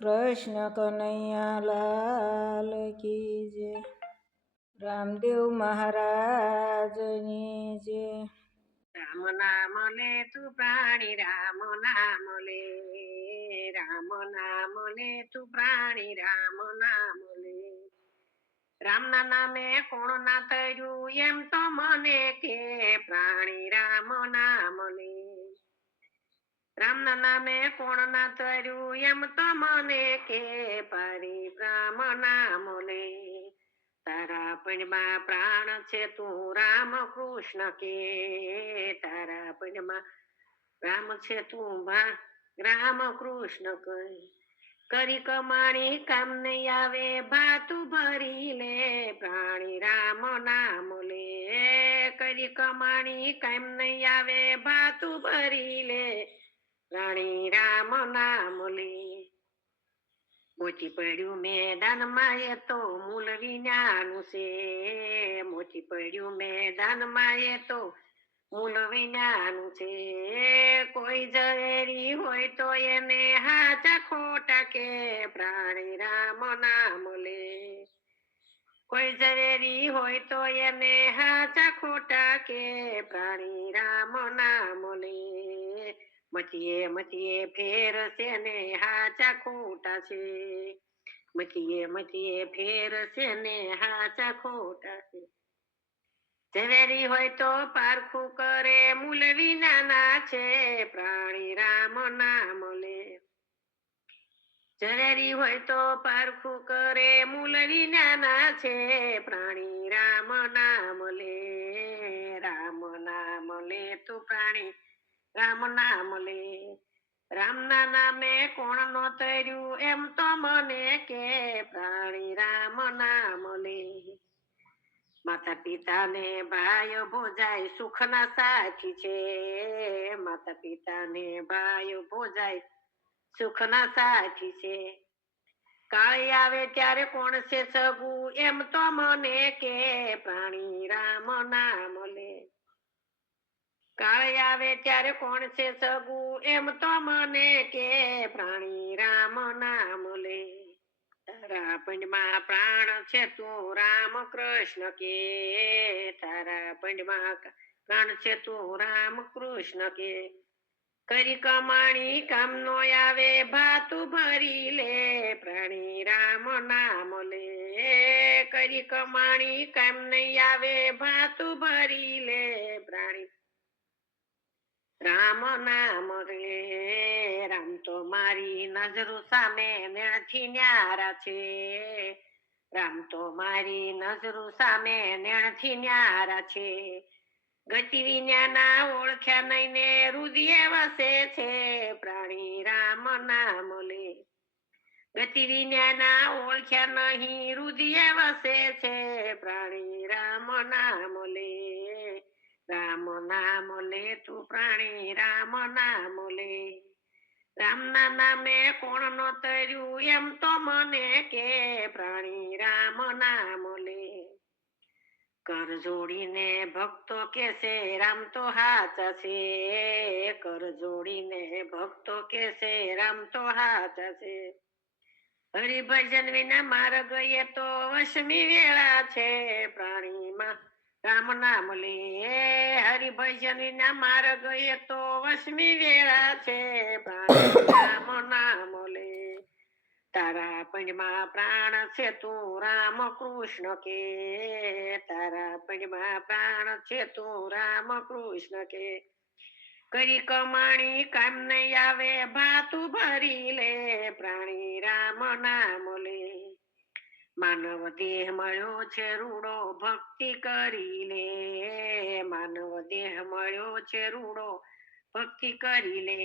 કૃષ્ણ કનૈયા લાલ કી જય. રામદેવ મહારાજની જય. રામ નામ લે તું પ્રાણી રામ નામ લે, રામ નામ લે તું પ્રાણી રામ નામ લે. રામના નામે કોણ ના તર્યું એમ તો મને કે પ્રાણી રામ નામ લે. રામના નામે કોણ ના તર્યું એમ તો મને કે પારી રામ નામ લે. તારા પંડમાં પ્રાણ છે તું રામ કૃષ્ણ કે, તારા પંડમાં રામ છે તું રામ કૃષ્ણ કઈ. કરી કમાણી કામ નહીં આવે ભાતું ભરી લે, પ્રાણી રામ નામ લે. કરી કમાણી કામ નહીં આવે ભાતું ભરી લે, પ્રાણી રામ નામ લે. મોતી પડ્યું મેદાનમાં એ તો મૂળ વિનાનું છે, મોતી પડ્યું મેદાનમાં એ તો મૂળ વિનાનું છે. કોઈ ઝવેરી હોય તો એને હાચા ખોટા કે પ્રાણી રામ નામ લે. કોઈ ઝવેરી હોય તો એને હાચા ખોટા કે પ્રાણી રામ નામ લે. મચીએ મચીએ ફેર છે ને હાચા ખોટા છે, મચીએ મચીએ ફેર છે ને હાચા ખોટા છે. ઝવેરી હોય તો પારખું કરે મૂળ વિનાના છે, પ્રાણી રામ નામ લે. ઝવેરી હોય તો પારખું કરે મૂળ વિનાના છે, પ્રાણી રામ નામ લે. રામ નામ લે તું પ્રાણી રામ નામ લે. રામના નામે કોણ નો તર્યું એમ તો મને કે પ્રાણી રામ નામ લે. માતા પિતાને ભાઈઓ ભોજાય સુખના સાથી છે, માતા પિતાને ભાઈઓ ભોજાય સુખના સાથી છે. કાળી આવે ત્યારે કોણ છે સગું એમ તો મને કે પ્રાણી રામ નામ લે. કાળી આવે ત્યારે કોણ છે સગું એમ તો મને કે પ્રાણી રામ નામ લે. તારા પંડમાં પ્રાણ છે તું રામ કૃષ્ણ કે, તારા પંડમાં પ્રાણ છે તું રામ કૃષ્ણ કે. કરી કમાણી કામ નો આવે ભાતું ભરી લે, પ્રાણી રામ નામ લે. કરી કમાણી કામ નહીં આવે ભાતું ભરી લે, પ્રાણી રામ નામ રે. રામ તો મારી નજરો સામે નેણથી ન્યારા છે, રામ તો મારી નજરો સામે નેણથી ન્યારા છે. ગતિ વિનાના ઓળખ્યા નહીં ને રુદિયે વસે છે, પ્રાણી રામ નામ લે. ગતિ વિનાના ઓળખ્યા નહીં રુદિયે વસે છે, પ્રાણી રામ નામ લે. રામ નામ લે તું પ્રાણી રામ નામ લે. રામના નામે કોણ નો તર્યું એમ તો મને કે પ્રાણી રામ નામ લે. કર જોડીને ભક્તો કેસે રામ તો હાચા છે, કર જોડીને ભક્તો કેસે રામ તો હાચા છે. હરિભજન વિના માર્ગ એ તો વશમી વેળા છે, પ્રાણીમાં રામ નામ લે. હરિભજન વિના માર્ગ એ તો વશમી વેળા છે, પ્રાણી રામ નામ લે. તારા પંડમાં પ્રાણ છે તું રામ કૃષ્ણ કે, તારા પંડમાં પ્રાણ છે તું રામ કૃષ્ણ કે. કરી કમાણી કામ નહીં આવે ભાતું ભરી લે, પ્રાણી રામ નામ લે. માનવ દેહ મળ્યો છે રૂડો ભક્તિ કરી લે, માનવ દેહ મળ્યો છે રૂડો ભક્તિ કરી લે.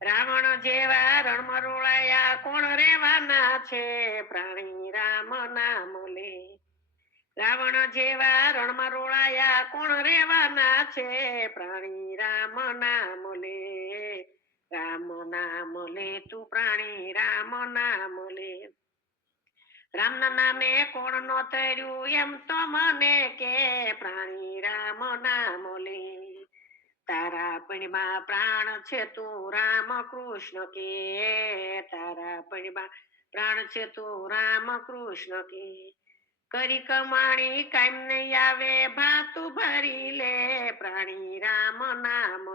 રાવણ જેવા રણમાં રોળાયા કોણ રેવાના છે, પ્રાણી રામ નામ લે. રાવણ જેવા રણમાં રોળાયા કોણ રેવાના છે, પ્રાણી રામ નામ લે. રામ નામ લે તું પ્રાણી રામ નામ લે. રામના નામે કોણ નો તર્યું એમ તો મને કે પ્રાણી રામ નામ લે. તારા પણમાં પ્રાણ છે તું રામ કૃષ્ણ કે તારા પણમાં પ્રાણ છે તું રામ કૃષ્ણ કે કરી કમાણી કાયમ નહીં આવે ભાતું ભરી લે પ્રાણી રામ નામ